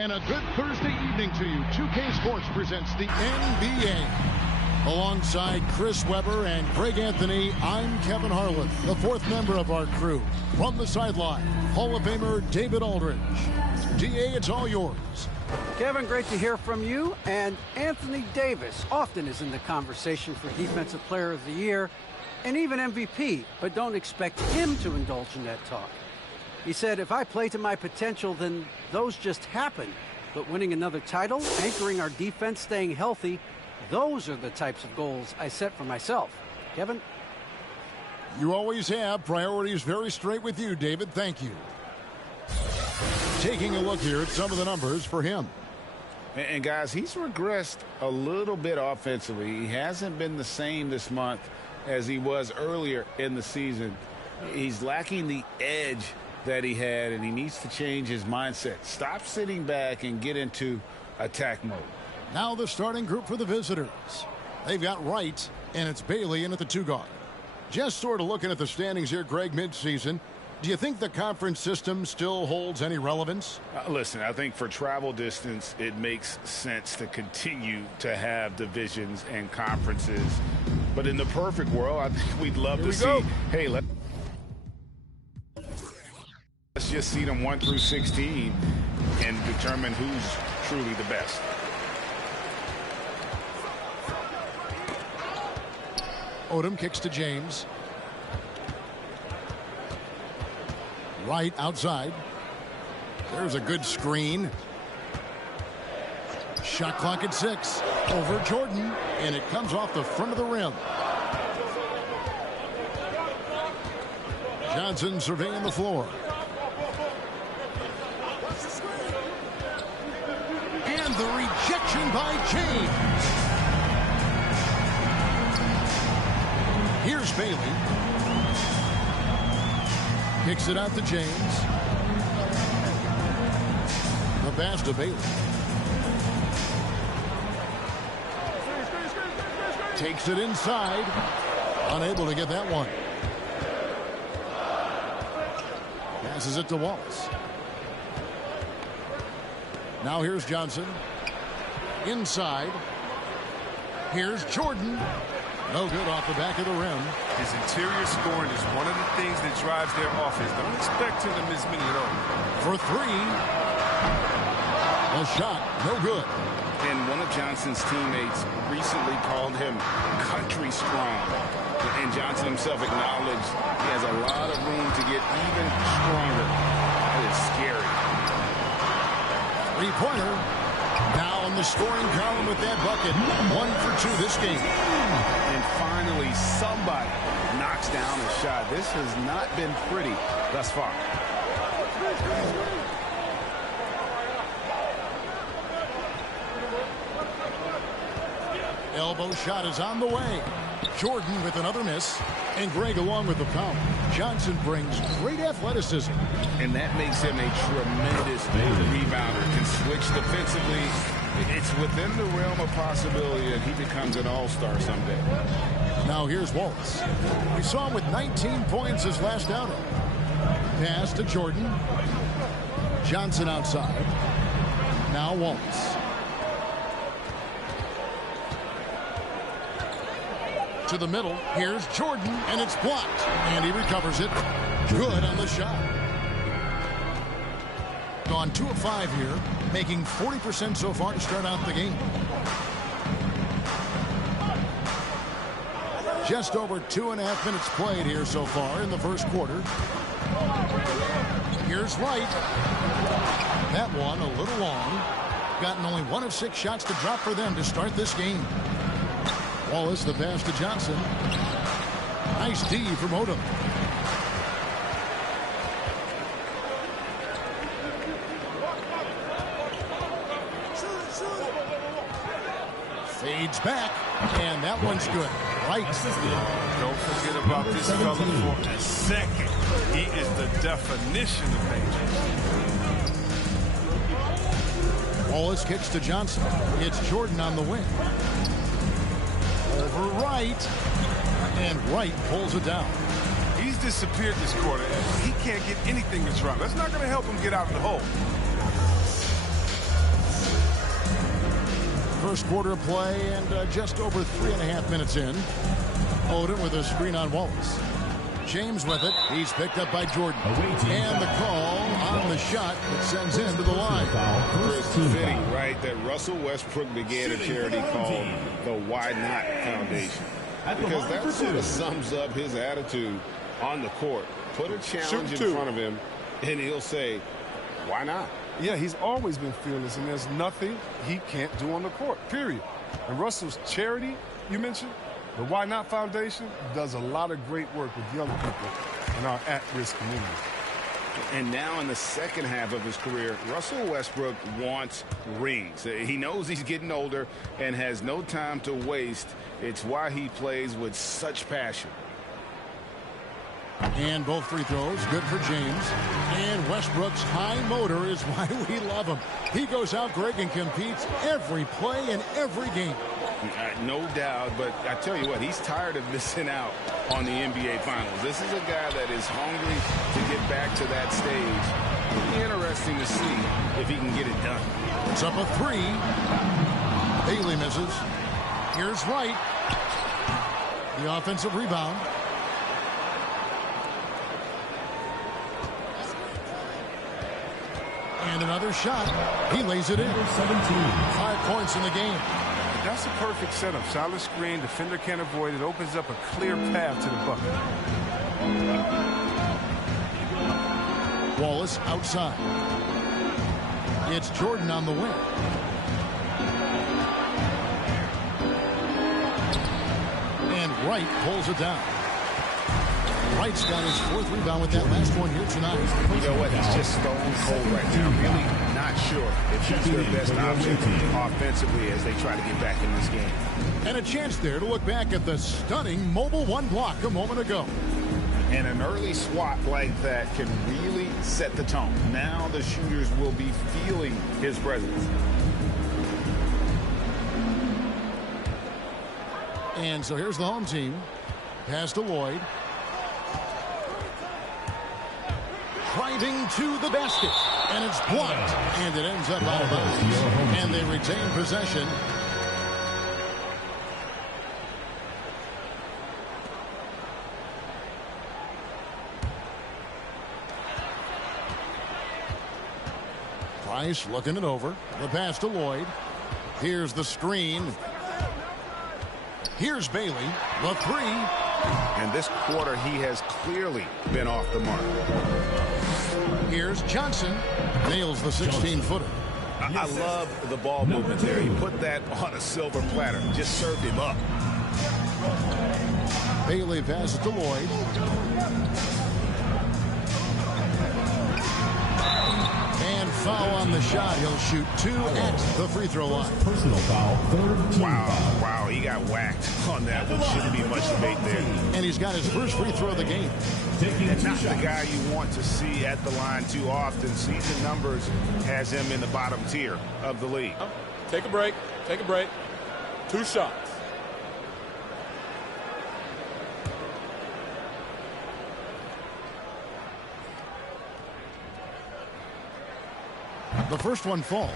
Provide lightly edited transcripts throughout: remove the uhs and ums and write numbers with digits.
And a good Thursday evening to you. 2K Sports presents the NBA. Alongside Chris Webber and Greg Anthony, I'm Kevin Harlan, the fourth member of our crew. From the sideline, Hall of Famer David Aldridge. DA, it's all yours. Kevin, great to hear from you. And Anthony Davis often is in the conversation for Defensive Player of the Year and even MVP, but don't expect him to indulge in that talk. He said, if I play to my potential, then those just happen. But winning another title, anchoring our defense, staying healthy, those are the types of goals I set for myself. Kevin? You always have. Priorities very straight with you, David. Thank you. Taking a look here at some of the numbers for him. And guys, he's regressed a little bit offensively. He hasn't been the same this month as he was earlier in the season. He's lacking the edge that he had, and he needs to change his mindset. Stop sitting back and get into attack mode. Now the starting group for the visitors. They've got Wright, and it's Bailey in at the 2 guard. Just sort of looking at the standings here, Greg, midseason. Do you think the conference system still holds any relevance? Listen, I think for travel distance, it makes sense to continue to have divisions and conferences. But in the perfect world, I think we'd love to see, hey, let's just seed them 1 through 16 and determine who's truly the best. Odom kicks to James. Wright outside. There's a good screen. Shot clock at 6. Over Jordan, and it comes off the front of the rim. Johnson surveying the floor. And the rejection by James. Here's Bailey. Kicks it out to James. The pass to Bailey. Takes it inside. Unable to get that one. Passes it to Wallace. Now here's Johnson. Inside. Here's Jordan. No good off the back of the rim. His interior scoring is one of the things that drives their offense. Don't expect him to miss many at all. For 3. A shot, no good. And one of Johnson's teammates recently called him country strong. And Johnson himself acknowledged he has a lot of room to get even stronger. That is scary. 3-pointer. Now in the scoring column with that bucket. 1 for 2 this game. And finally, somebody knocks down a shot. This has not been pretty thus far. Elbow shot is on the way. Jordan with another miss. And Greg along with the foul. Johnson brings great athleticism. And that makes him a tremendous rebounder. Can switch defensively. It's within the realm of possibility that he becomes an all-star someday. Now here's Wallace. We saw him with 19 points his last outing. Pass to Jordan. Johnson outside. Now Wallace. To the middle. Here's Jordan, and it's blocked. And he recovers it. Good on the shot. Gone 2 of 5 here, making 40% so far to start out the game. Just over 2.5 minutes played here so far in the first quarter. Here's Wright. That one a little long. Gotten only 1 of 6 shots to drop for them to start this game. Wallace, the pass to Johnson. Nice D from Odom. Fades back, and that one's good. Right. Don't forget about this fella for a second. He is the definition of danger. Wallace kicks to Johnson. It's Jordan on the wing. Over Wright, and Wright pulls it down. He's disappeared this quarter. He can't get anything to drop. That's not going to help him get out of the hole. first quarter of play and just over 3.5 minutes in. Odom with a screen on Wallace. James with it. He's picked up by Jordan. And the call on the shot that sends him to the line. It's fitting, right, that Russell Westbrook began a charity called the Why Not Foundation. Because that sort of sums up his attitude on the court. Put a challenge in front of him, and he'll say, why not? Yeah, he's always been fearless, and there's nothing he can't do on the court, period. And Russell's charity, you mentioned, the Why Not Foundation, does a lot of great work with young people in our at-risk community. And now in the second half of his career, Russell Westbrook wants rings. He knows he's getting older and has no time to waste. It's why he plays with such passion. And both free throws, good for James. And Westbrook's high motor is why we love him. He goes out, Greg, and competes every play in every game. No doubt, but I tell you what, he's tired of missing out on the NBA Finals. This is a guy that is hungry to get back to that stage. It'll be interesting to see if he can get it done. It's up a three. Bailey misses. Here's Wright. The offensive rebound. And another shot. He lays it in. 5 points in the game. That's a perfect setup. Solid screen, defender can't avoid it. Opens up a clear path to the bucket. Wallace outside. It's Jordan on the wing. And Wright pulls it down. Wright's got his 4th rebound with that last one here tonight. You know what? He's just stone cold right now. Really not sure if he's their best option offensively as they try to get back in this game. And a chance there to look back at the stunning mobile one block a moment ago. And an early swat like that can really set the tone. Now the shooters will be feeling his presence. And so here's the home team. Pass to Lloyd. Driving to the basket. And it's blocked. And it ends up out of bounds. And they retain possession. Price looking it over. The pass to Lloyd. Here's the screen. Here's Bailey. The three. And this quarter, he has clearly been off the mark. Here's Johnson. Nails the 16-footer. I love the ball movement there. He put that on a silver platter. Just served him up. Bailey passes to Lloyd. And foul on the shot. He'll shoot 2 at the free throw line. Personal foul, 3rd team foul. Wow, he got whacked on that one. Shouldn't be much debate there. And he's got his first free throw of the game. And not the guy you want to see at the line too often. Season numbers has him in the bottom tier of the league. Take a break. Take a break. 2 shots. The first one falls.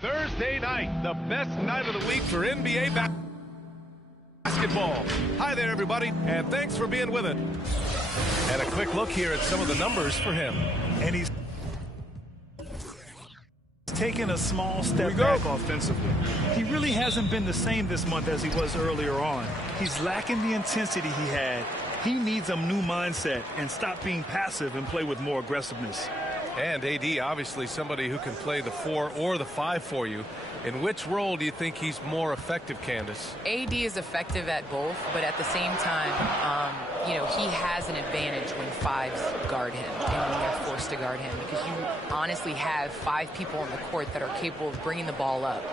Thursday night, the best night of the week for NBA basketball. Hi there, everybody, and thanks for being with us. And a quick look here at some of the numbers for him. And he's taken a small step back offensively. He really hasn't been the same this month as he was earlier on. He's lacking the intensity he had. He needs a new mindset and stop being passive and play with more aggressiveness. And AD, obviously somebody who can play the 4 or the 5 for you. In which role do you think he's more effective, Candace? AD is effective at both, but at the same time, you know, he has an advantage when 5s guard him and when they're forced to guard him, because you honestly have 5 people on the court that are capable of bringing the ball up.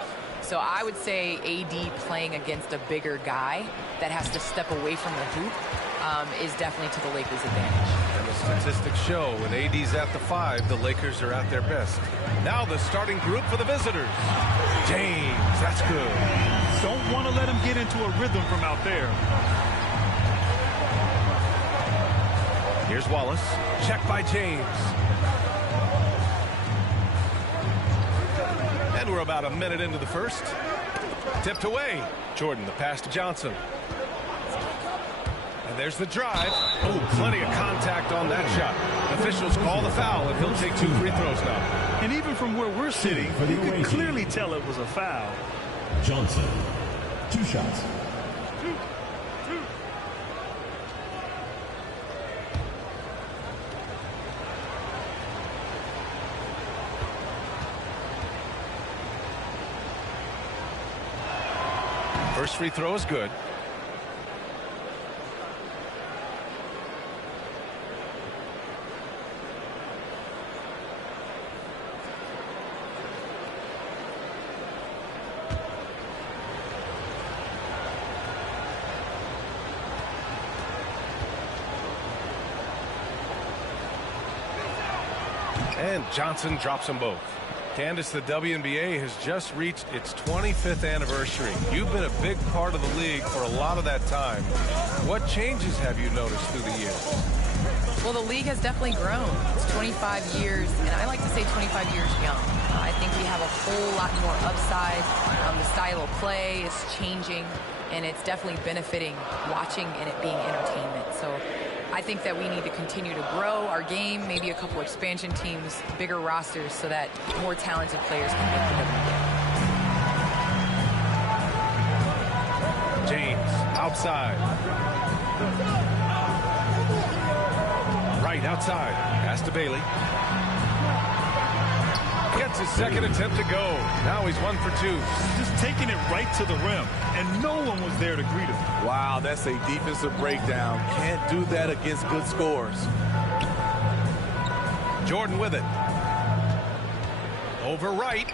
So I would say AD playing against a bigger guy that has to step away from the hoop is definitely to the Lakers' advantage. And the statistics show when AD's at the 5, the Lakers are at their best. Now the starting group for the visitors. James, that's good. Don't want to let him get into a rhythm from out there. Here's Wallace. Check by James. And we're about a minute into the first. Tipped away. Jordan, the pass to Johnson. And there's the drive. Oh, plenty of contact on that shot. Officials call the foul, and he'll take 2 free throws now. And even from where we're sitting, you can clearly tell it was a foul. Johnson, 2 shots. First free throw is good. And Johnson drops them both. Candace, the WNBA has just reached its 25th anniversary. You've been a big part of the league for a lot of that time. What changes have you noticed through the years? Well, the league has definitely grown. It's 25 years, and I like to say 25 years young. I think we have a whole lot more upside. The style of play is changing, and it's definitely benefiting watching and it being entertainment. So I think that we need to continue to grow our game, maybe a couple expansion teams, bigger rosters, so that more talented players can make the WNBA. James, outside. Right, outside. Pass to Bailey. Gets his second attempt to go. Now he's 1 for 2. Just taking it right to the rim, and no one was there to greet him. Wow, that's a defensive breakdown. Can't do that against good scores. Jordan with it. Over right.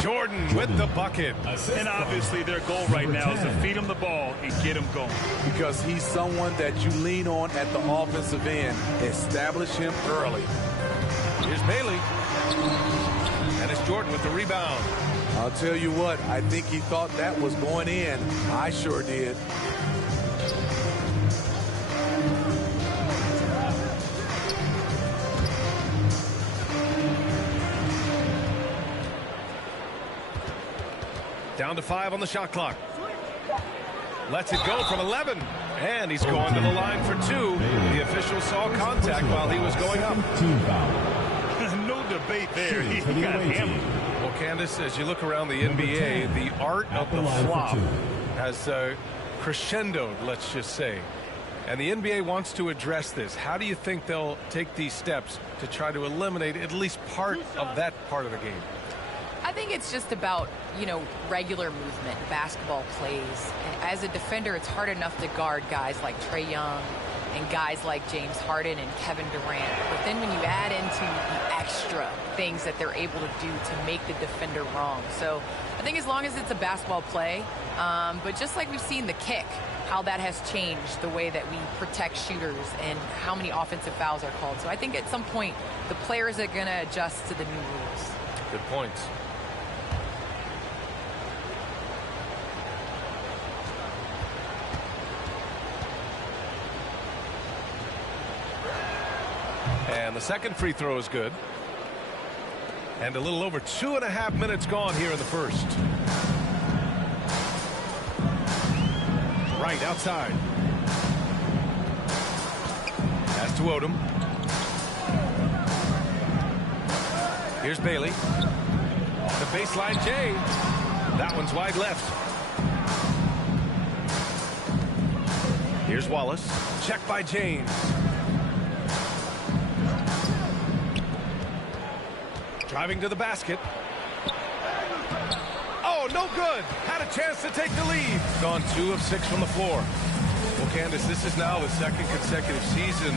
Jordan with the bucket. And obviously their goal right now is to feed him the ball and get him going. Because he's someone that you lean on at the offensive end. Establish him early. Here's Bailey. And it's Jordan with the rebound. I'll tell you what, I think he thought that was going in. I sure did. Down to 5 on the shot clock. Lets it go from 11. And he's going to the line for 2. The official saw contact while he was going up. No debate there. He got hammered. Well, Candace, as you look around the NBA, the art of the flop has crescendoed, let's just say. And the NBA wants to address this. How do you think they'll take these steps to try to eliminate at least part of that part of the game? I think it's just about, you know, regular movement, basketball plays. And as a defender, it's hard enough to guard guys like Trae Young and guys like James Harden and Kevin Durant. But then when you add into the extra things that they're able to do to make the defender wrong. So I think as long as it's a basketball play, but just like we've seen the kick, how that has changed the way that we protect shooters and how many offensive fouls are called. So I think at some point, the players are going to adjust to the new rules. Good points. And the second free throw is good. And a little over 2.5 minutes gone here in the first. Right outside. Pass to Odom. Here's Bailey. The baseline J. That one's wide left. Here's Wallace. Check by James. Driving to the basket. Oh, no good. Had a chance to take the lead. Gone 2 of 6 from the floor. Well, Candace, this is now the second consecutive season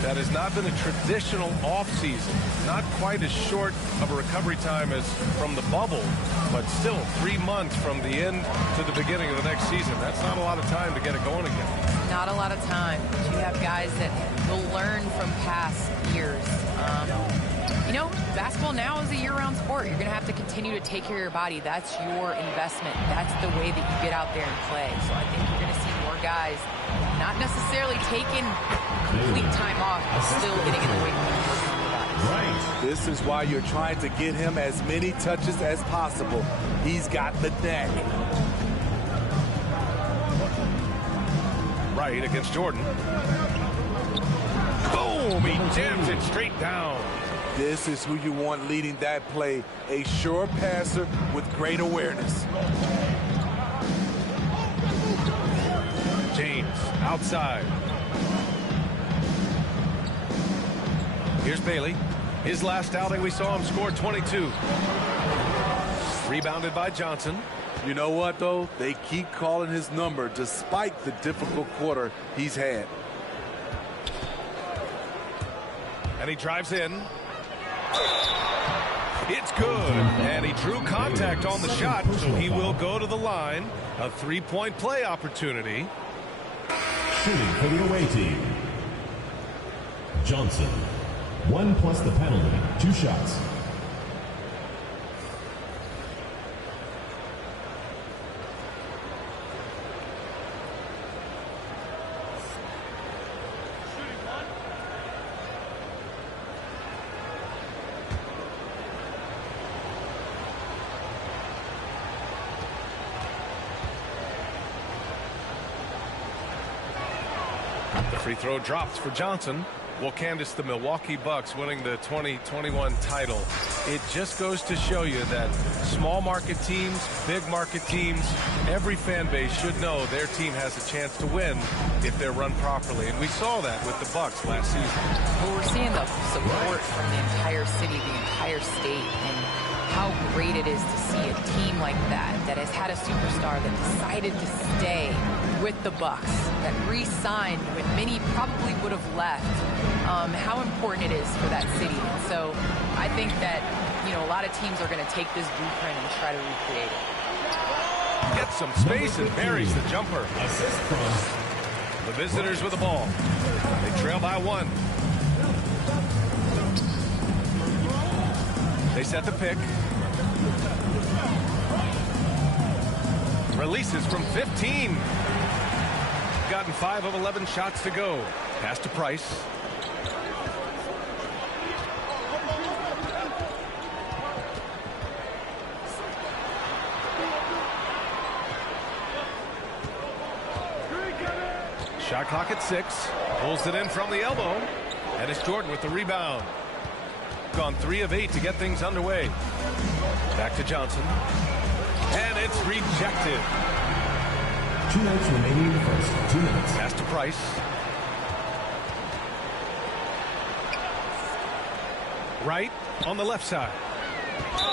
that has not been a traditional offseason. Not quite as short of a recovery time as from the bubble, but still 3 months from the end to the beginning of the next season. That's not a lot of time to get it going again. Not a lot of time. You have guys that will learn from past years. You know, basketball now is a year-round sport. You're going to have to continue to take care of your body. That's your investment. That's the way that you get out there and play. So I think you're going to see more guys not necessarily taking complete time off, but still getting in the weight room. Right. This is why you're trying to get him as many touches as possible. He's got the neck. Right against Jordan. Boom! He jams it straight down. This is who you want leading that play. A sure passer with great awareness. James outside. Here's Bailey. His last outing, we saw him score 22. Rebounded by Johnson. You know what, though? They keep calling his number despite the difficult quarter he's had. And he drives in. It's good. And he drew contact on the shot, so he will go to the line. A three-point play opportunity. Shooting for the away team. Johnson. 1 plus the penalty. 2 shots. Free throw drops for Johnson. Well, Candace, the Milwaukee Bucks winning the 2021 title. It just goes to show you that small market teams, big market teams, every fan base should know their team has a chance to win if they're run properly. And we saw that with the Bucks last season. Well, we're seeing the support from the entire city, the entire state, and how great it is to see a team like that has had a superstar that decided to stay with the Bucks, that re-signed when many probably would have left. How important it is for that city. And so I think that, you know, a lot of teams are going to take this blueprint and try to recreate it. Gets some space and buries the jumper. The visitors with the ball. They trail by 1. They set the pick. Releases from 15. Gotten 5 of 11 shots to go. Pass to Price. Shot clock at 6. Pulls it in from the elbow. And it's Jordan with the rebound. Gone 3 of 8 to get things underway. Back to Johnson. And it's rejected. 2 minutes remaining in the first. 2 minutes. Pass to Price. Right on the left side.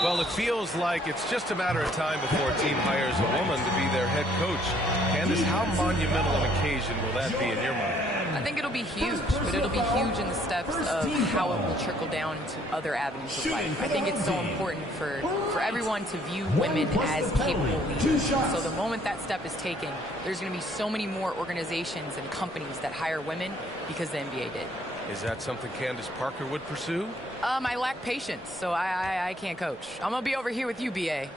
Well, it feels like it's just a matter of time before a team hires a woman to be their head coach. Candace, how monumental an occasion will that be in your mind? I think it'll be huge, but it'll be huge in the steps of how it will trickle down to other avenues of life. I think it's so important for everyone to view women as capable leaders. So the moment that step is taken, there's going to be so many more organizations and companies that hire women because the NBA did. Is that something Candace Parker would pursue? I lack patience, so I can't coach. I'm going to be over here with you, BA.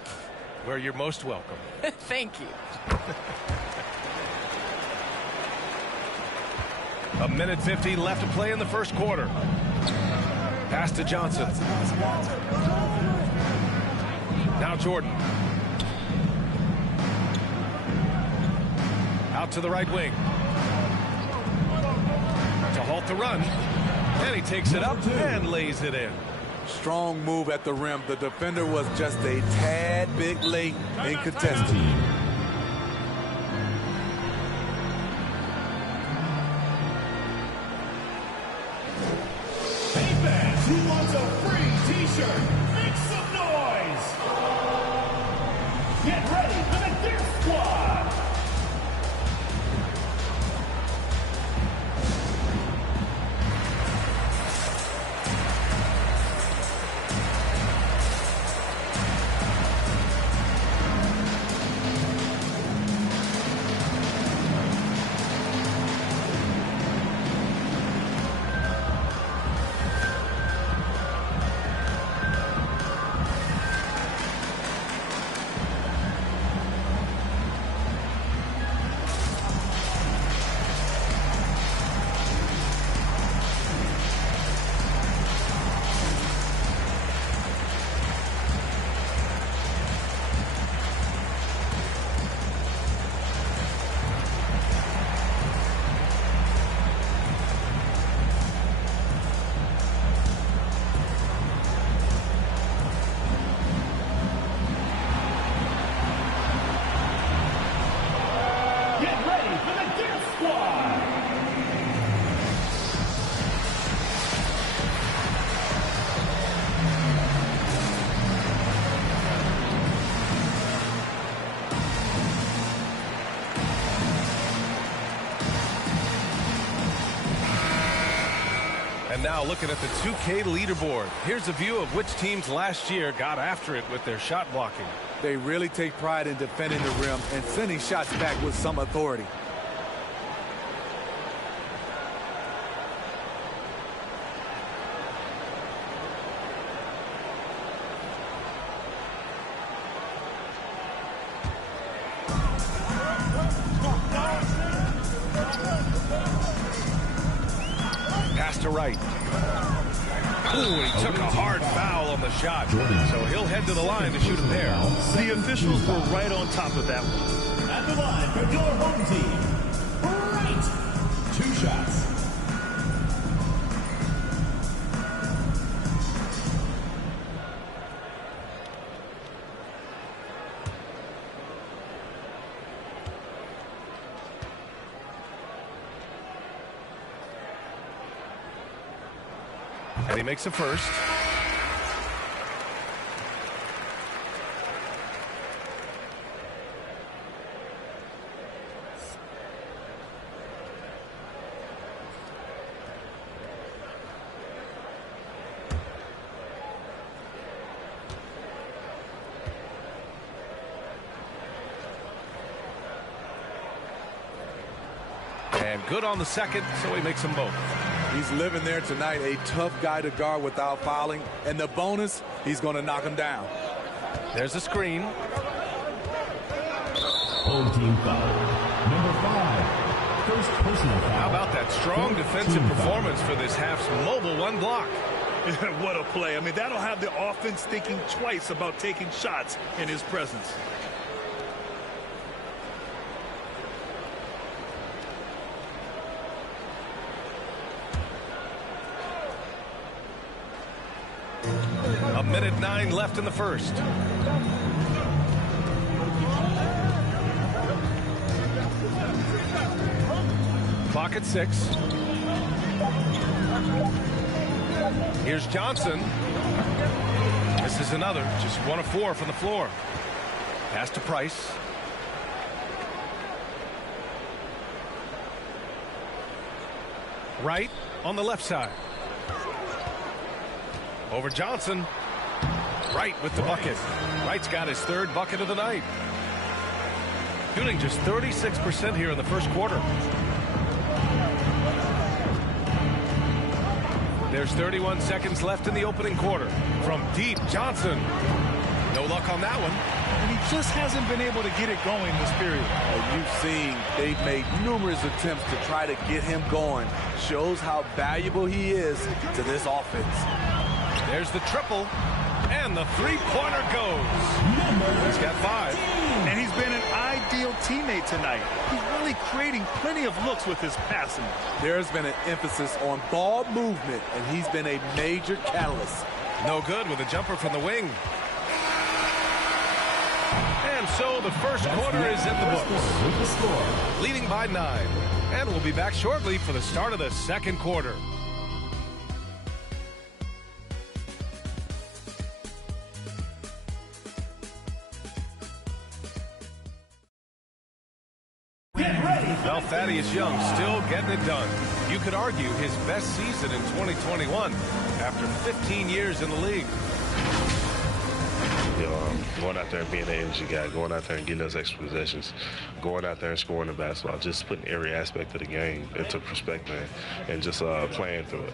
Where you're most welcome. Thank you. A minute 50 left to play in the first quarter. Pass to Johnson. Now Jordan. Out to the right wing. To halt the run. And he takes it up and lays it in. Strong move at the rim. The defender was just a tad bit late in contesting. Hey fans, who wants a free t-shirt? And now looking at the 2K leaderboard. Here's a view of which teams last year got after it with their shot blocking. They really take pride in defending the rim and sending shots back with some authority. Pass to right. Ooh, he took a hard foul on the shot. So he'll head to the line to shoot a pair. The officials were right on top of that one. At the line for your home team, right. 2 shots. And he makes a first. And good on the second, so he makes them both. He's living there tonight, a tough guy to guard without fouling. And the bonus, he's going to knock him down. There's a screen. Home team foul. Number 5. First personal foul. How about that strong defensive performance for this half's mobile one block? What a play. I mean, that'll have the offense thinking twice about taking shots in his presence. A minute 9 left in the first. Clock at 6. Here's Johnson. This is another. Just 1 of 4 from the floor. Pass to Price. Right on the left side. Over Johnson. Wright with the bucket. Wright's got his 3rd bucket of the night. Shooting just 36% here in the first quarter. There's 31 seconds left in the opening quarter. From deep, Johnson. No luck on that one. And he just hasn't been able to get it going this period. You've seen they've made numerous attempts to try to get him going. Shows how valuable he is to this offense. There's the triple, and the 3-pointer goes. He's got 5. And he's been an ideal teammate tonight. He's really creating plenty of looks with his passing. There's been an emphasis on ball movement, and he's been a major catalyst. No good with a jumper from the wing. And so the first quarter is in the books. Leading by 9. And we'll be back shortly for the start of the second quarter. Well, Thaddeus Young still getting it done. You could argue his best season in 2021 after 15 years in the league. You know, going out there and being an energy guy, going out there and getting those extra possessions, going out there and scoring the basketball, just putting every aspect of the game into perspective and just playing through it.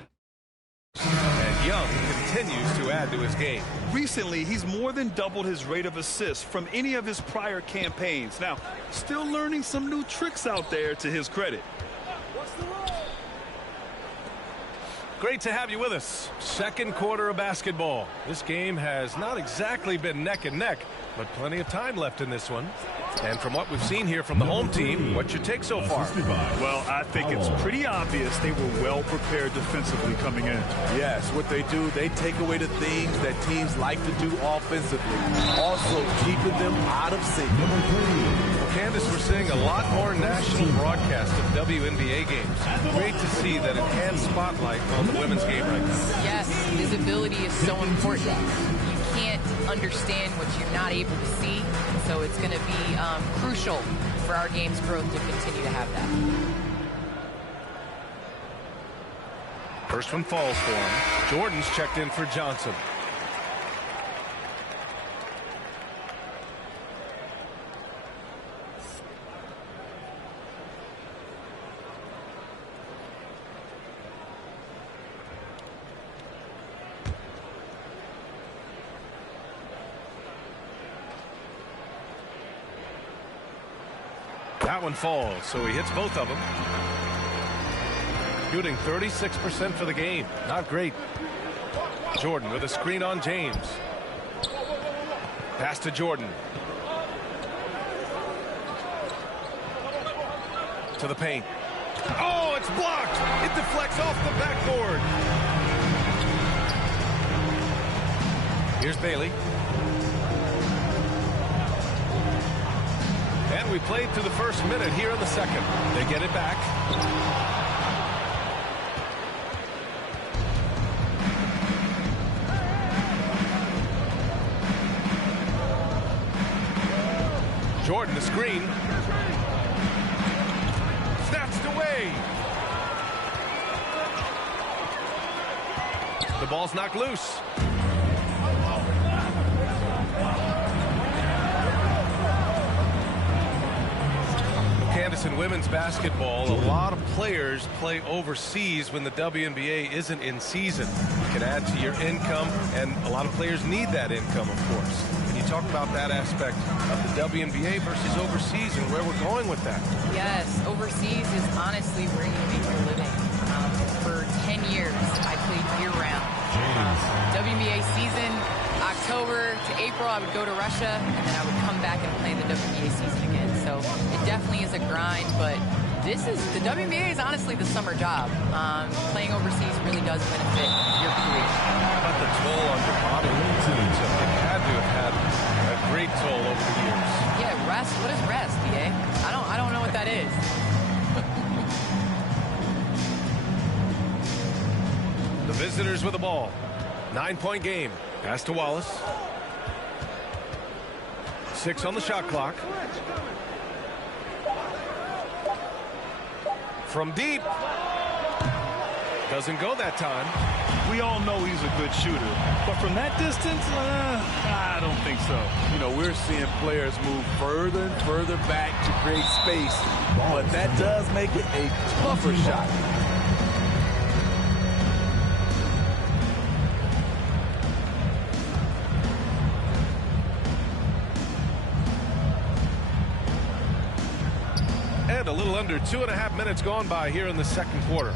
And Young continues to add to his game. Recently, he's more than doubled his rate of assists from any of his prior campaigns. Now, still learning some new tricks out there to his credit. Great to have you with us. Second quarter of basketball. This game has not exactly been neck and neck, but plenty of time left in this one. And from what we've seen here from the home team, what's your take so far? Well, I think it's pretty obvious they were well prepared defensively coming in. Yes, what they do, they take away the things that teams like to do offensively. Also keeping them out of sync. Well, Candace, we're seeing a lot more national broadcast of WNBA games. Great to see that enhanced spotlight on the women's game right now. Yes, visibility is so important. You can't understand what you're not able to see, so it's going to be crucial for our game's growth to continue to have that. First one falls for him. Jordan's checked in for Johnson. That one falls, so he hits both of them. Shooting 36% for the game. Not great. Jordan with a screen on James. Pass to Jordan. To the paint. Oh, it's blocked. It deflects off the backboard. Here's Bailey. And we played through the first minute here in the second. They get it back. Jordan, the screen. Snatched away. The ball's knocked loose. In women's basketball, a lot of players play overseas when the WNBA isn't in season. You can add to your income, and a lot of players need that income, of course. Can you talk about that aspect of the WNBA versus overseas and where we're going with that? Yes, overseas is honestly where you make your living. For 10 years, I played year-round. WNBA season, October to April, I would go to Russia, and then I would come back and play the WNBA season again. So it definitely is a grind, but the WNBA is honestly the summer job. Playing overseas really does benefit your career. How about the toll on your body? It had to have had a great toll over the years. Yeah, rest. What is rest, DA? I don't know what that is. The visitors with the ball. 9-point game. Pass to Wallace. 6 on the shot clock. From deep. Doesn't go that time. We all know he's a good shooter, but from that distance, I don't think so. You know, we're seeing players move further and further back to create space, but that does make it a tougher shot. And a little under 2.5 minutes gone by here in the second quarter.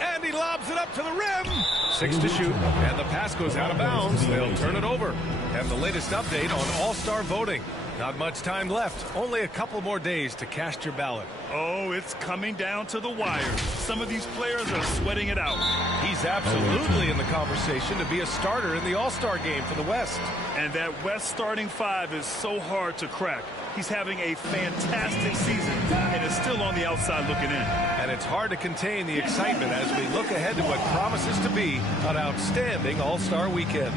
And he lobs it up to the rim. 6 to shoot. And the pass goes out of bounds. They'll turn it over. And the latest update on All-Star voting. Not much time left. Only a couple more days to cast your ballot. Oh, it's coming down to the wire. Some of these players are sweating it out. He's absolutely in the conversation to be a starter in the All-Star game for the West. And that West starting 5 is so hard to crack. He's having a fantastic season and is still on the outside looking in. And it's hard to contain the excitement as we look ahead to what promises to be an outstanding All-Star weekend.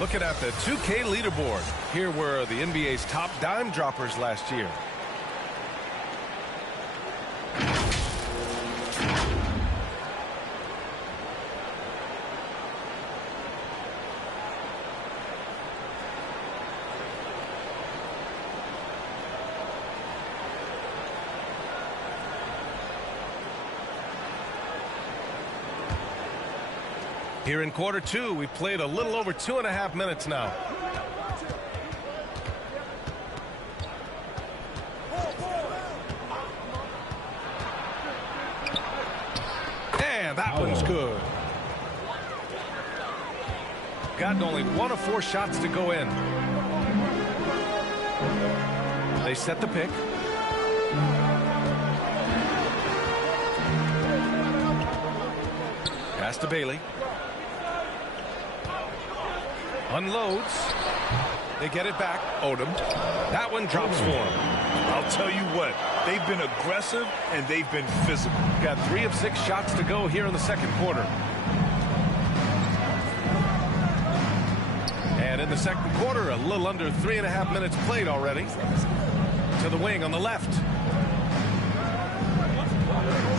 Looking at the 2K leaderboard, here were the NBA's top dime droppers last year. Here in quarter two, we've played a little over 2.5 minutes now. And that one's good. Gotten only 1 of 4 shots to go in. They set the pick. Pass to Bailey. Unloads. They get it back. Odom. That one drops for him. I'll tell you what, they've been aggressive and they've been physical. Got 3 of 6 shots to go here in the second quarter. And in the second quarter, a little under 3.5 minutes played already. To the wing on the left.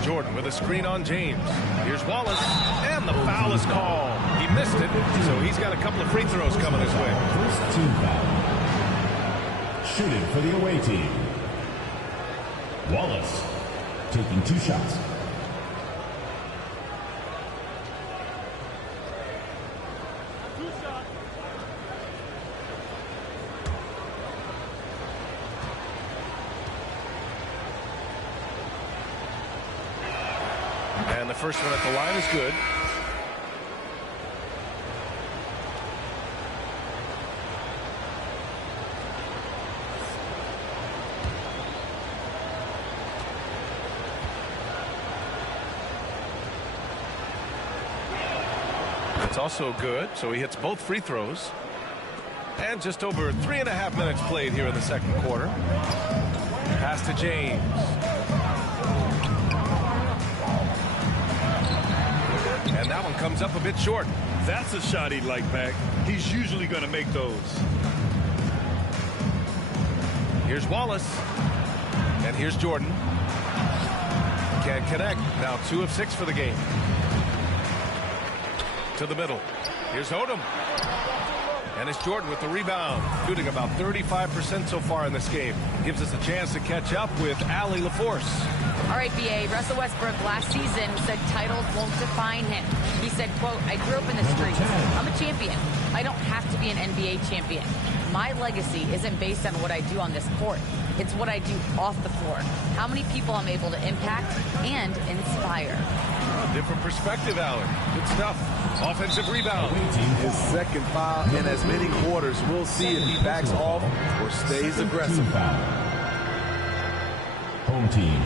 Jordan with a screen on James. Here's Wallace, and the foul is called. He missed it, so he's got a couple of free throws coming his way. First team foul. Shooting for the away team. Wallace taking 2 shots. And the first one at the line is good. It's also good, so he hits both free throws. And just over 3.5 minutes played here in the second quarter. Pass to James. And that one comes up a bit short. That's a shot he'd like back. He's usually going to make those. Here's Wallace. And here's Jordan. Can't connect. Now 2 of 6 for the game. To the middle. Here's Odom. And it's Jordan with the rebound. Shooting about 35% so far in this game. Gives us a chance to catch up with Allie LaForce. All right, BA. Russell Westbrook last season said titles won't define him. He said, quote, I grew up in the streets. I'm a champion. I don't have to be an NBA champion. My legacy isn't based on what I do on this court. It's what I do off the floor. How many people I'm able to impact and inspire. Different perspective, Allen. Good stuff. Offensive rebound. His second foul in as many quarters. We'll see if he backs off or stays aggressive. Home team.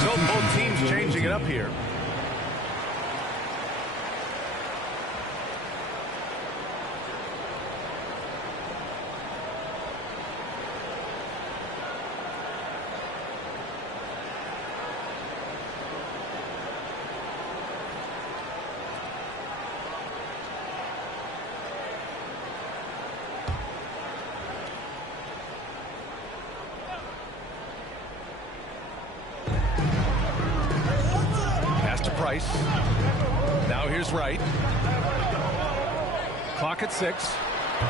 So both teams changing it up here. Price. Now here's Wright. Clock at 6.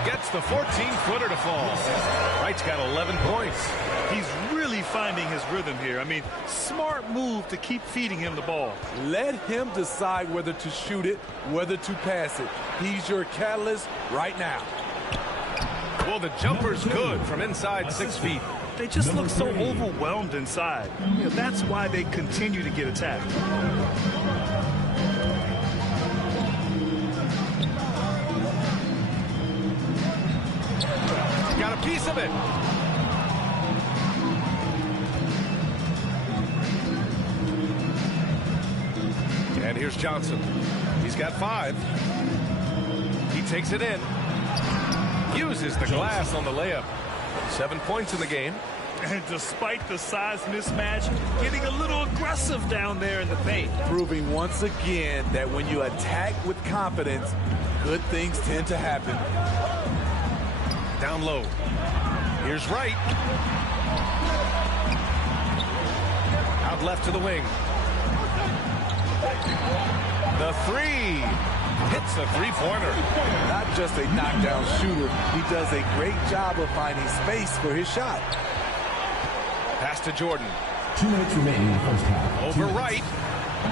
Gets the 14-footer to fall. Wright's got 11 points. He's really finding his rhythm here. I mean, smart move to keep feeding him the ball. Let him decide whether to shoot it, whether to pass it. He's your catalyst right now. Well, the jumper's good from inside 6 feet. They just look so overwhelmed inside. You know, that's why they continue to get attacked. Got a piece of it. And here's Johnson. He's got 5. He takes it in. Uses the glass on the layup. 7 points in the game. And despite the size mismatch, getting a little aggressive down there in the paint. Proving once again that when you attack with confidence, good things tend to happen. Down low. Here's Wright. Out left to the wing. The 3. Hits a 3-pointer. Not just a knockdown shooter, he does a great job of finding space for his shot. Pass to Jordan. 2 minutes remaining in the first half. Over Wright.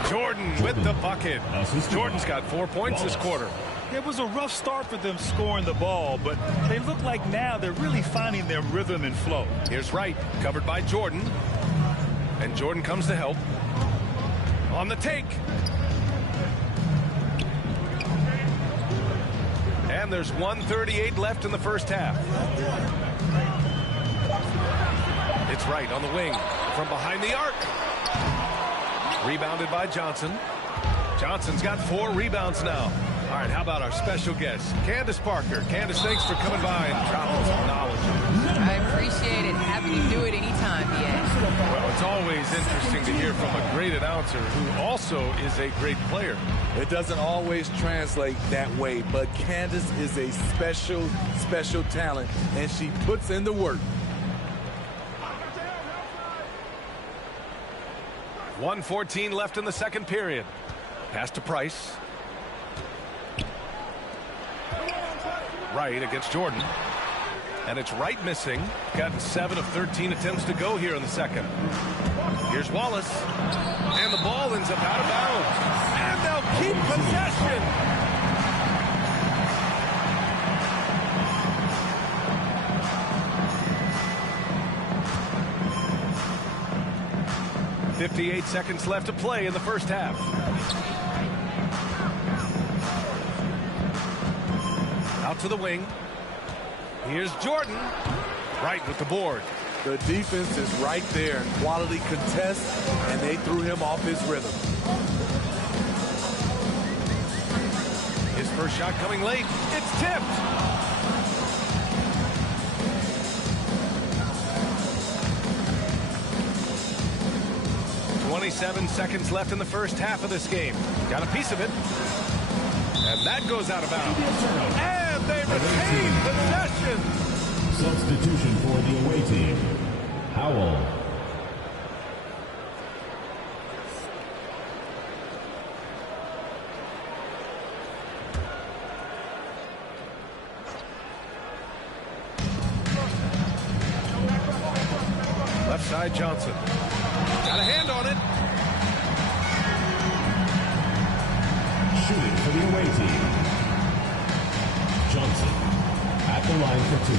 Jordan with the bucket. Jordan's got 4 points this quarter. It was a rough start for them scoring the ball, but they look like now they're really finding their rhythm and flow. Here's Wright, covered by Jordan. And Jordan comes to help. On the take. And there's 1:38 left in the first half. It's Wright on the wing from behind the arc. Rebounded by Johnson. Johnson's got 4 rebounds now. All right, how about our special guest, Candace Parker. Candace, thanks for coming by and dropping some knowledge. I appreciate it. Happy to do it anytime, BA. Well, it's always interesting to hear from a great announcer who also is a great player. It doesn't always translate that way, but Candace is a special, special talent, and she puts in the work. 1:14 left in the second period. Pass to Price. Wright against Jordan. And it's Wright missing. Gotten 7 of 13 attempts to go here in the second. Here's Wallace. And the ball ends up out of bounds. And they'll keep possession. .58 seconds left to play in the first half. Out to the wing. Here's Jordan. Wright with the board. The defense is right there. Quality contest, and they threw him off his rhythm. His first shot coming late. It's tipped. .27 seconds left in the first half of this game. Got a piece of it. And that goes out of bounds. And they retain possession. Substitution for the away team. Howell. Left side Johnson. Got a hand on it. Shooting for the away team. Johnson at the line for 2.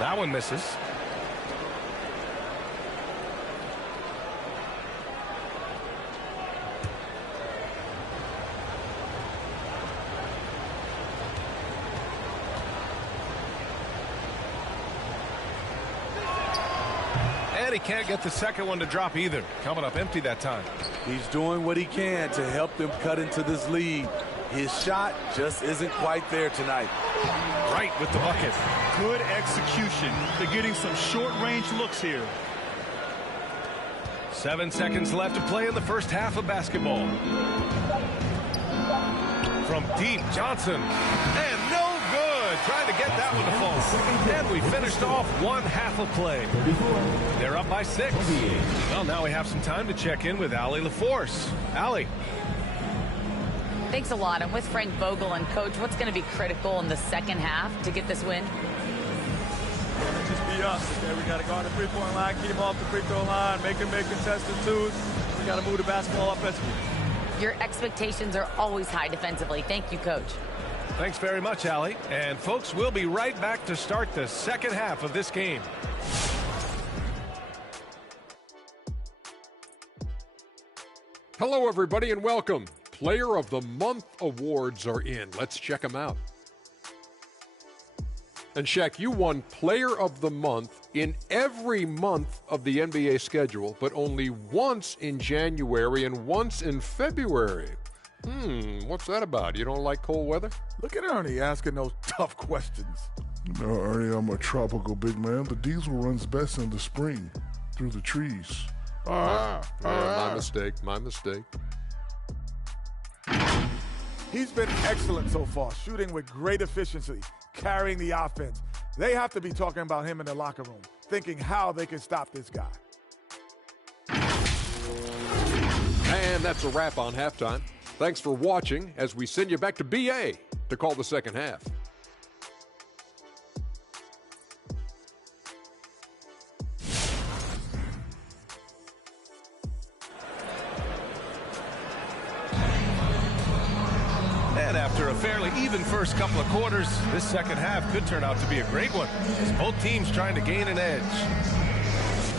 That one misses. And he can't get the second one to drop either. Coming up empty that time. He's doing what he can to help them cut into this lead. His shot just isn't quite there tonight. Right with the bucket. Good execution. They're getting some short-range looks here. 7 seconds left to play in the first half of basketball. From deep, Johnson. And no good. Trying to get that one to fall. And we finished off one half of play. They're up by 6. Well, now we have some time to check in with Allie LaForce. Allie. Thanks a lot. I'm with Frank Vogel. And, Coach, what's going to be critical in the second half to get this win? Just be us. Okay? We got to go on the three-point line, keep them off the free throw line, make them make contested twos. We got to move the basketball offensively. Your expectations are always high defensively. Thank you, Coach. Thanks very much, Allie. And, folks, we'll be right back to start the second half of this game. Hello, everybody, and welcome. Player of the Month awards are in. Let's check them out. And Shaq, you won Player of the Month in every month of the NBA schedule, but only once in January and once in February. What's that about? You don't like cold weather? Look at Ernie asking those tough questions. No, Ernie, I'm a tropical big man. The diesel runs best in the spring through the trees. My mistake. He's been excellent so far, shooting with great efficiency, carrying the offense. They have to be talking about him in the locker room, thinking how they can stop this guy. And that's a wrap on halftime. Thanks for watching as we send you back to BA to call the second half. And after a fairly even first couple of quarters, this second half could turn out to be a great one, as both teams trying to gain an edge.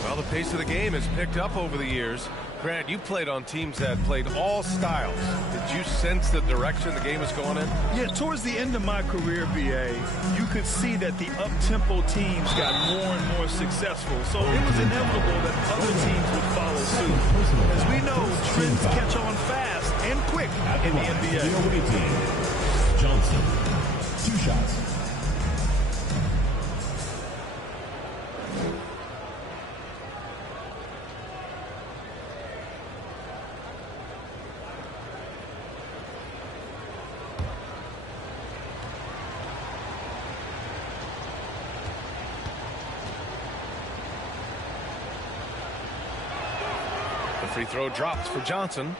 Well, the pace of the game has picked up over the years. Grant, you played on teams that played all styles. Did you sense the direction the game was going in? Yeah, towards the end of my career, BA, you could see that the up-tempo teams got more and more successful. So it was inevitable that other teams would follow suit. As we know, trends catch on fast and quick in the NBA. Johnson, 2 shots. Free throw drops for Johnson.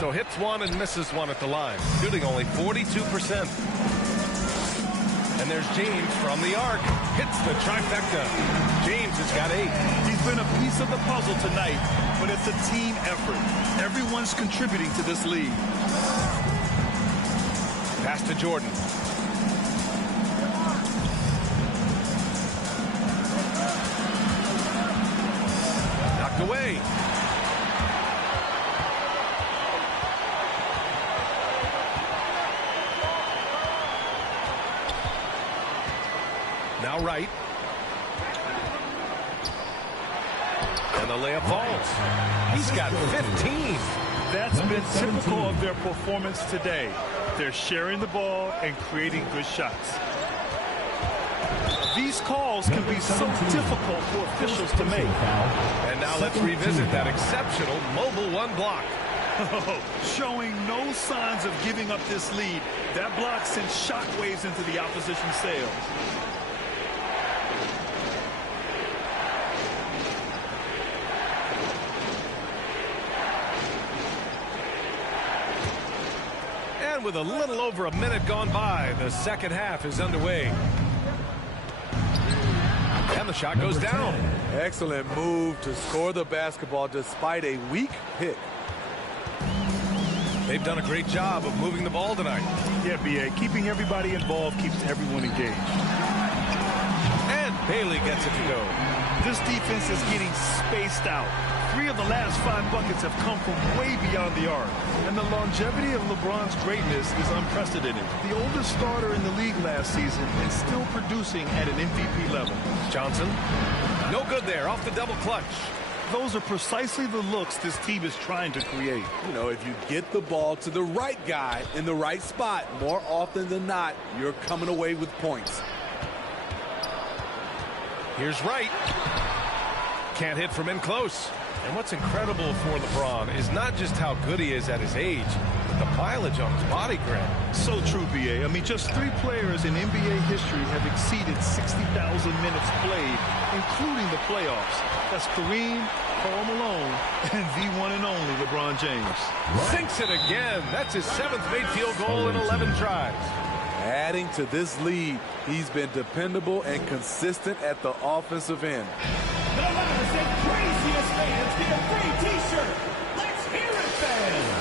So hits one and misses one at the line, shooting only 42%. And there's James from the arc. Hits the trifecta. James has got 8. He's been a piece of the puzzle tonight, but it's a team effort. Everyone's contributing to this lead. Pass to Jordan. Knocked away. Now right. And the layup falls. He's got 15. That's been typical of their performance today. They're sharing the ball and creating good shots. These calls can be so difficult for officials to make. And now let's revisit that exceptional mobile one block. Showing no signs of giving up this lead. That block sent shockwaves into the opposition's sails. With a little over a minute gone by, the second half is underway. And the shot goes down. Excellent move to score the basketball despite a weak pick. They've done a great job of moving the ball tonight. Yeah, BA, keeping everybody involved keeps everyone engaged. And Bailey gets it to go. This defense is getting spaced out. 3 of the last 5 buckets have come from way beyond the arc. And the longevity of LeBron's greatness is unprecedented. The oldest starter in the league last season and still producing at an MVP level. Johnson, no good there, off the double clutch. Those are precisely the looks this team is trying to create. You know, if you get the ball to the right guy in the right spot, more often than not, you're coming away with points. Here's Wright. Can't hit from in close. And what's incredible for LeBron is not just how good he is at his age, but the mileage on his body grab. So true, B.A. I mean, just 3 players in NBA history have exceeded 60,000 minutes played, including the playoffs. That's Kareem, Karl Malone, and the one and only LeBron James. Sinks it again. That's his 7th made field goal in 11 tries. Adding to this lead, he's been dependable and consistent at the offensive end. The loudest and craziest fans get a free T-shirt. Let's hear it, fans.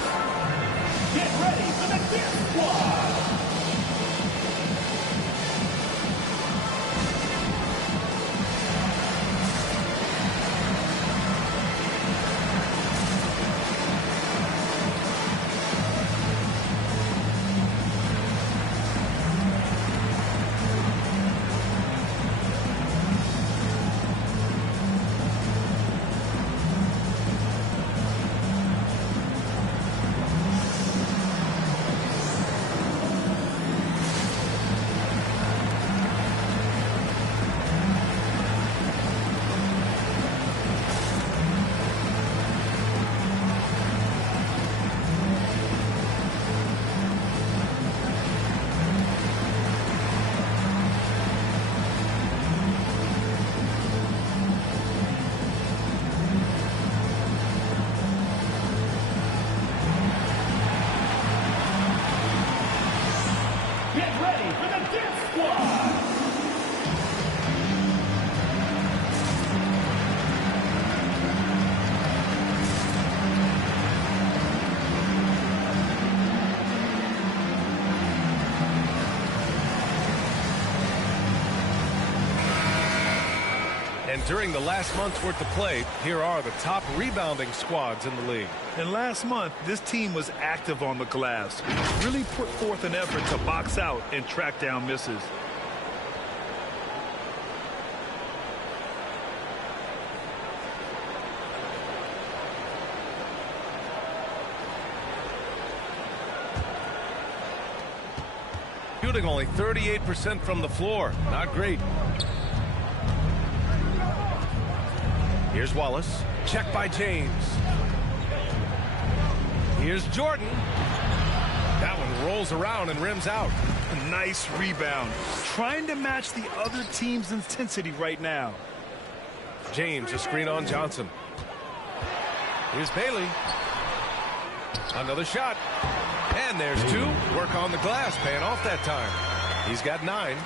Get ready for the Gift Squad. And during the last month's worth of play, here are the top rebounding squads in the league. And last month, this team was active on the glass. Really put forth an effort to box out and track down misses. Shooting only 38% from the floor. Not great. Here's Wallace. Check by James. Here's Jordan. That one rolls around and rims out. A nice rebound. Trying to match the other team's intensity right now. James, a screen on Johnson. Here's Bailey. Another shot. And there's 2. Work on the glass, paying off that time. He's got 9.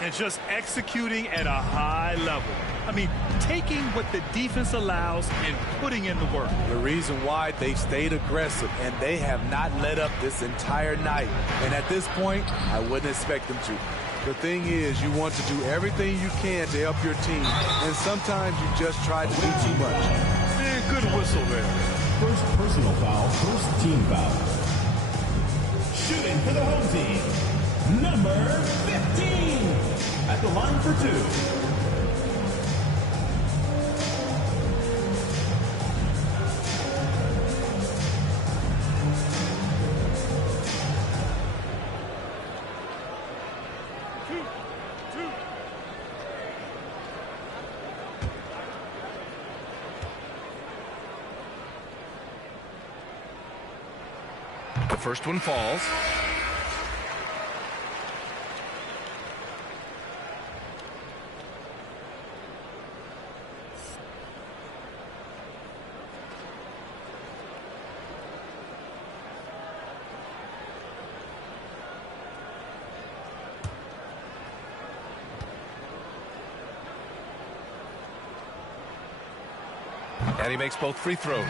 And just executing at a high level. I mean, taking what the defense allows and putting in the work. The reason why they stayed aggressive, and they have not let up this entire night. And at this point, I wouldn't expect them to. The thing is, you want to do everything you can to help your team, and sometimes you just try to do too much. Man, good whistle there. First personal foul, first team foul. Shooting for the home team, number 15. At the line for 2. The first one falls. And he makes both free throws.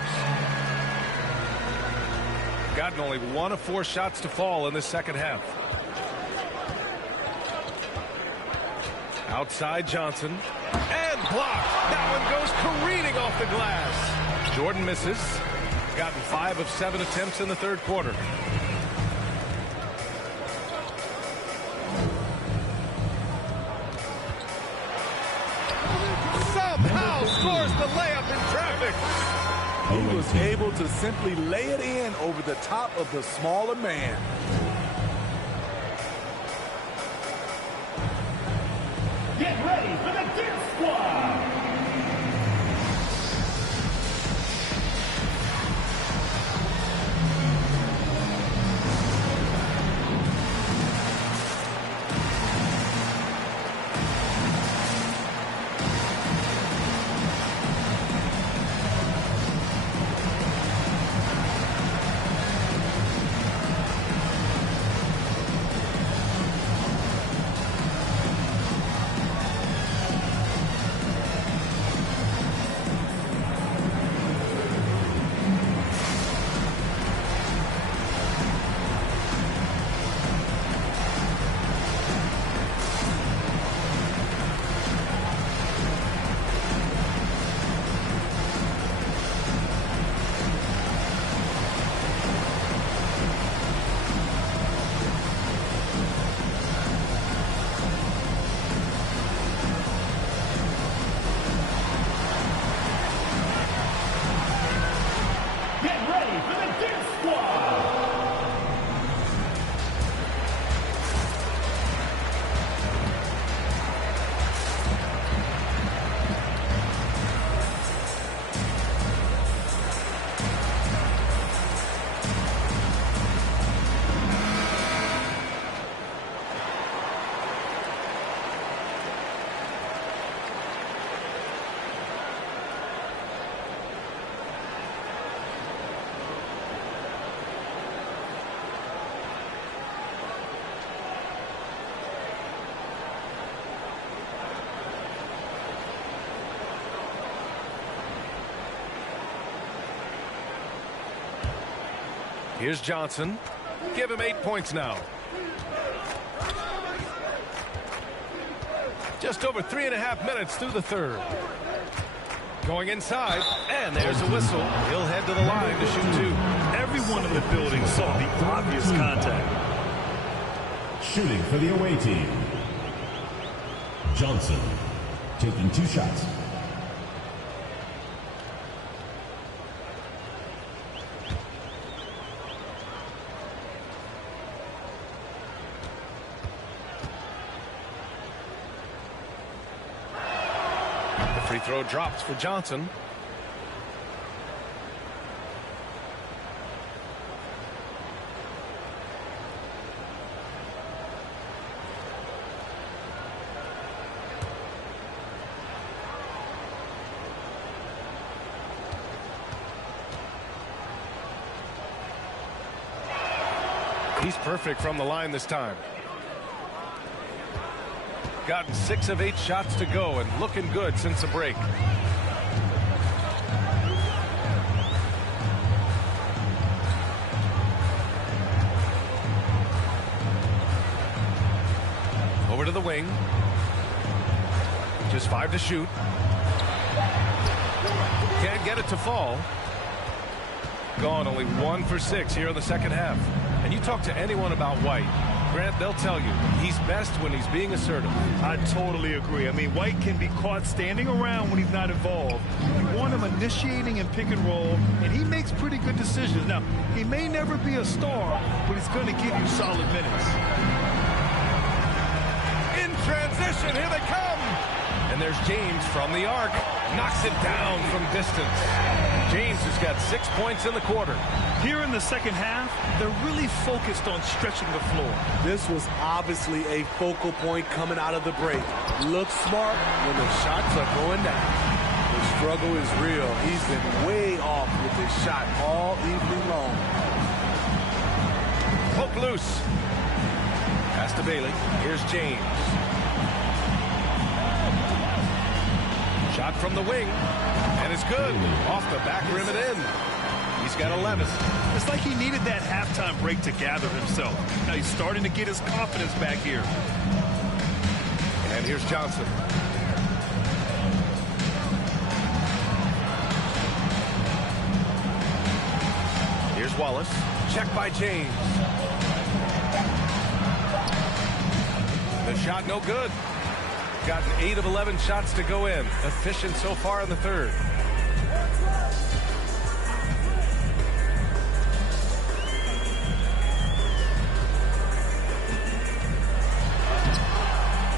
Gotten only 1 of 4 shots to fall in the second half. Outside Johnson. And blocked. That one goes careening off the glass. Jordan misses. Gotten 5 of 7 attempts in the third quarter. Somehow scores the layup in traffic. He was able to simply lay it in over the top of the smaller man. Get ready for the Dip Squad. Here's Johnson. Give him 8 points now. Just over 3.5 minutes through the third. Going inside, and there's a whistle. He'll head to the line to shoot 2. Everyone in the building saw the obvious contact. Shooting for the away team. Johnson taking 2 shots. Free throw drops for Johnson. He's perfect from the line this time. Gotten 6 of 8 shots to go and looking good since the break. Over to the wing. Just 5 to shoot. Can't get it to fall. Gone only 1 for 6 here in the second half. And you talk to anyone about White, Grant, they'll tell you he's best when he's being assertive. I totally agree. I mean, White can be caught standing around when he's not involved. You want him initiating and pick and roll, and he makes pretty good decisions. Now, he may never be a star, but he's going to give you solid minutes. In transition, here they come. And there's James from the arc. Knocks it down from distance. James has got 6 points in the quarter. Here in the second half, they're really focused on stretching the floor. This was obviously a focal point coming out of the break. Looks smart when the shots are going down. The struggle is real. He's been way off with his shot all evening long. Poke loose. Pass to Bailey. Here's James. Shot from the wing. And it's good. Off the back rim and in. He's got 11. It's like he needed that halftime break to gather himself. Now he's starting to get his confidence back here. And here's Johnson. Here's Wallace. Check by James. The shot no good. Gotten 8 of 11 shots to go in. Efficient so far in the third.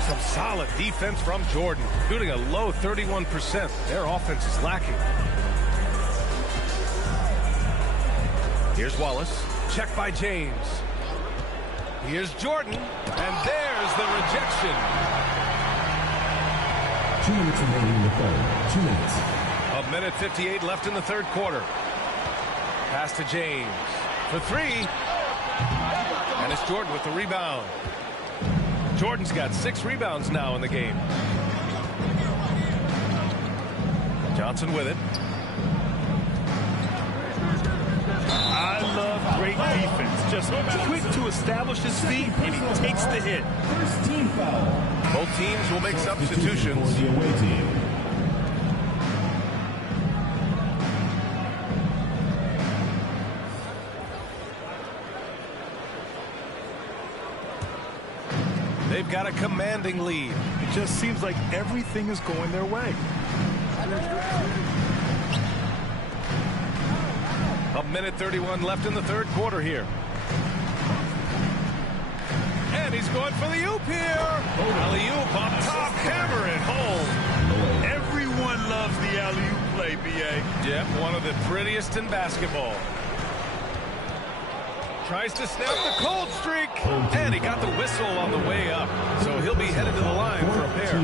Some solid defense from Jordan. Shooting a low 31%. Their offense is lacking. Here's Wallace. Check by James. Here's Jordan. And there's the rejection. 2 minutes remaining in the third. 2 minutes. A minute 58 left in the third quarter. Pass to James for 3. And it's Jordan with the rebound. Jordan's got 6 rebounds now in the game. Johnson with it. I love great defense. Just quick to establish his feet, and he takes the hit. First team foul. Both teams will make substitutions. For the away team. They've got a commanding lead. It just seems like everything is going their way. A minute 31 left in the third quarter here. And he's going for the oop here. Alley-oop on top, hammer it home. Everyone loves the alley-oop play, B.A. Yep, one of the prettiest in basketball. Tries to snap the cold streak. And he got the whistle on the way up. So he'll be headed to the line for a pair.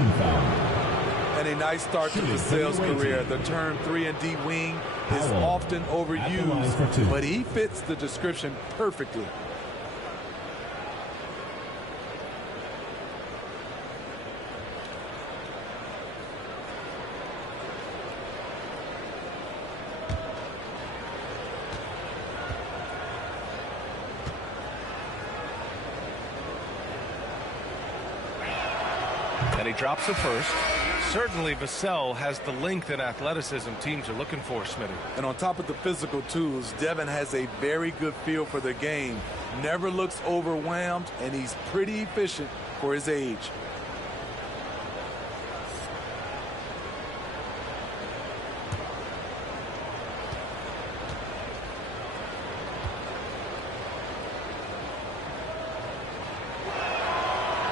And a nice start to Vassell's career. The term 3-and-D wing is often overused, but he fits the description perfectly. And he drops the first. Certainly Vassell has the length and athleticism teams are looking for, Smitty. And on top of the physical tools, Devin has a very good feel for the game. Never looks overwhelmed, and he's pretty efficient for his age.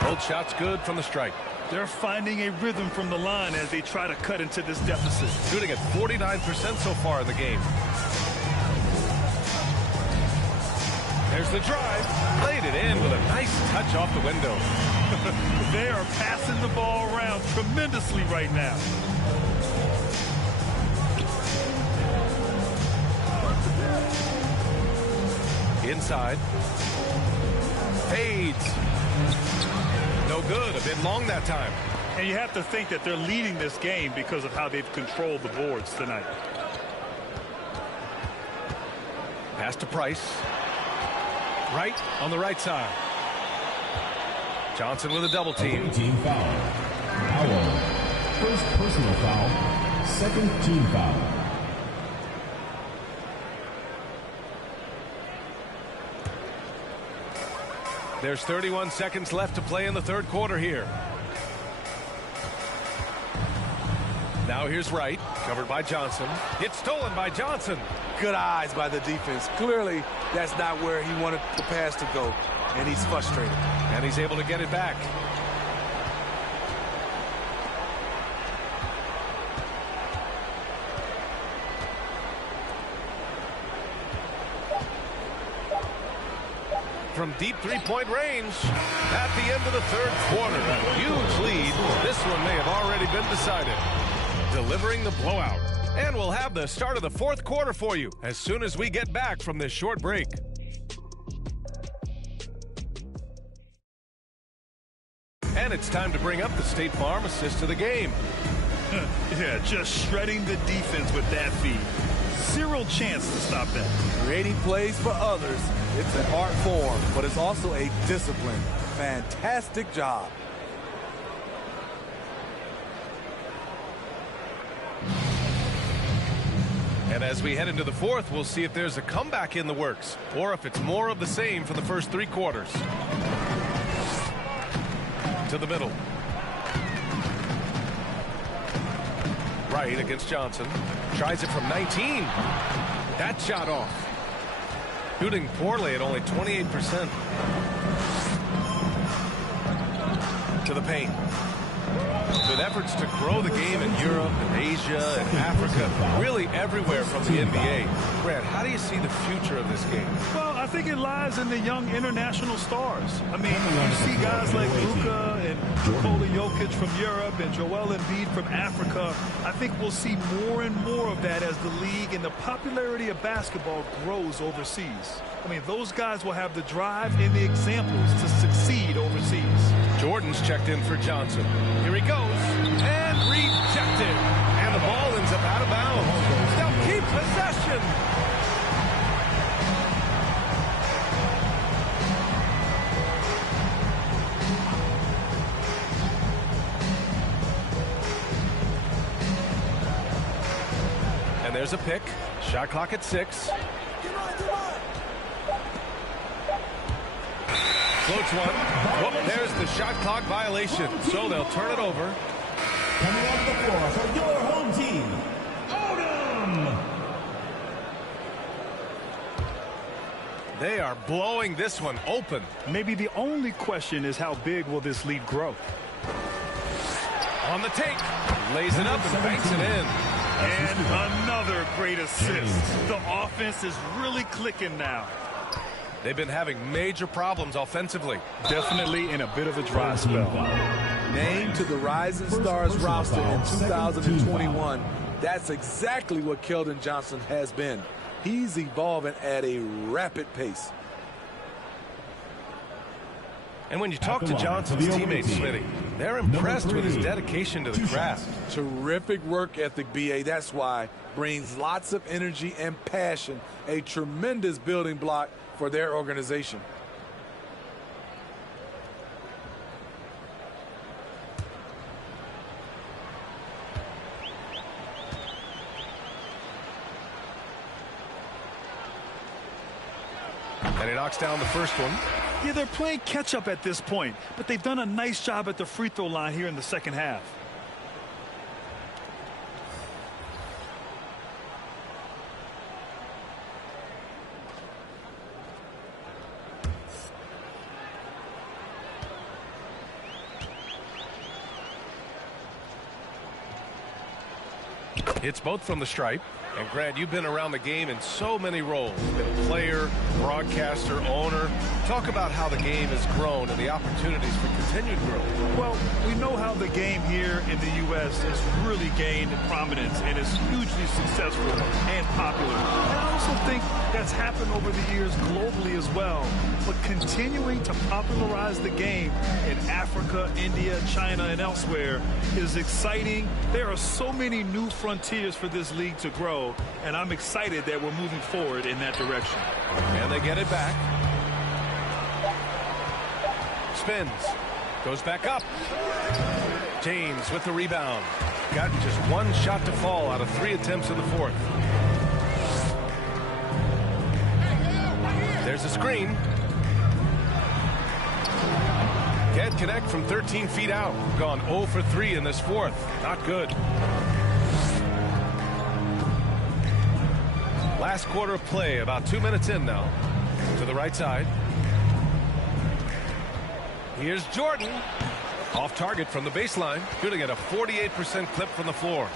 Both shots good from the strike. They're finding a rhythm from the line as they try to cut into this deficit. Shooting at 49% so far in the game. There's the drive. Laid it in with a nice touch off the window. They are passing the ball around tremendously right now. Inside. Fades. No good. A bit long that time. And you have to think that they're leading this game because of how they've controlled the boards tonight. Pass to Price. Right on the right side. Johnson with a double team. Team foul. Powell. First personal foul. Second team foul. There's 31 seconds left to play in the third quarter here. Now here's Wright, covered by Johnson. It's stolen by Johnson. Good eyes by the defense. Clearly, that's not where he wanted the pass to go, and he's frustrated. And he's able to get it back. From deep three-point range at the end of the third quarter. A huge lead. This one may have already been decided. Delivering the blowout. And we'll have the start of the fourth quarter for you as soon as we get back from this short break. And it's time to bring up the State Farm assist of the game. Yeah, just shredding the defense with that feed. Zero chance to stop that. Creating plays for others, it's an art form, but it's also a discipline. Fantastic job. And as we head into the fourth, we'll see if there's a comeback in the works or if it's more of the same for the first 3 quarters. To the middle. Right against Johnson. Tries it from 19. That shot off. Shooting poorly at only 28%. To the paint. With efforts to grow the game in Europe and Asia and Africa, really everywhere from the NBA. Brad, how do you see the future of this game? Well, I think it lies in the young international stars. I mean, you see guys like Luka and Nikola Jokic from Europe and Joel Embiid from Africa. I think we'll see more and more of that as the league and the popularity of basketball grows overseas. I mean, those guys will have the drive and the examples to succeed overseas. Jordan's checked in for Johnson. Here he goes. And rejected. And the ball ends up out of bounds. They'll keep possession. And there's a pick. Shot clock at 6. Floats one. Oh, there's the shot clock violation. So they'll turn it over. Coming off the floor for your home team, Odom. They are blowing this one open. Maybe the only question is how big will this lead grow? On the take. Lays it up and banks it in. And another great assist. The offense is really clicking now. They've been having major problems offensively. Definitely in a bit of a dry spell. Named to the Rising Stars roster in 2021, that's exactly what Keldon Johnson has been. He's evolving at a rapid pace. And when you talk to Johnson's teammates, Smitty, they're impressed with his dedication to the craft. Terrific work ethic, B.A. That's why. Brings lots of energy and passion. A tremendous building block for their organization. And he knocks down the first one. Yeah, they're playing catch-up at this point, but they've done a nice job at the free throw line here in the second half. It's both from the stripe. And Grant, you've been around the game in so many roles. You've been a player, broadcaster, owner. Talk about how the game has grown and the opportunities for continued growth. Well, we know how the game here in the U.S. has really gained prominence and is hugely successful and popular. And I also think that's happened over the years globally as well. But continuing to popularize the game in Africa, India, China, and elsewhere is exciting. There are so many new frontiers for this league to grow, and I'm excited that we're moving forward in that direction. And they get it back. Spins. Goes back up. James with the rebound. Got just one shot to fall out of 3 attempts in the fourth. There's a screen. Can't connect from 13 feet out. Gone 0 for 3 in this fourth. Not good. Last quarter of play, about 2 minutes in now. To the right side. Here's Jordan. Off target from the baseline. Shooting at a 48% clip from the floor.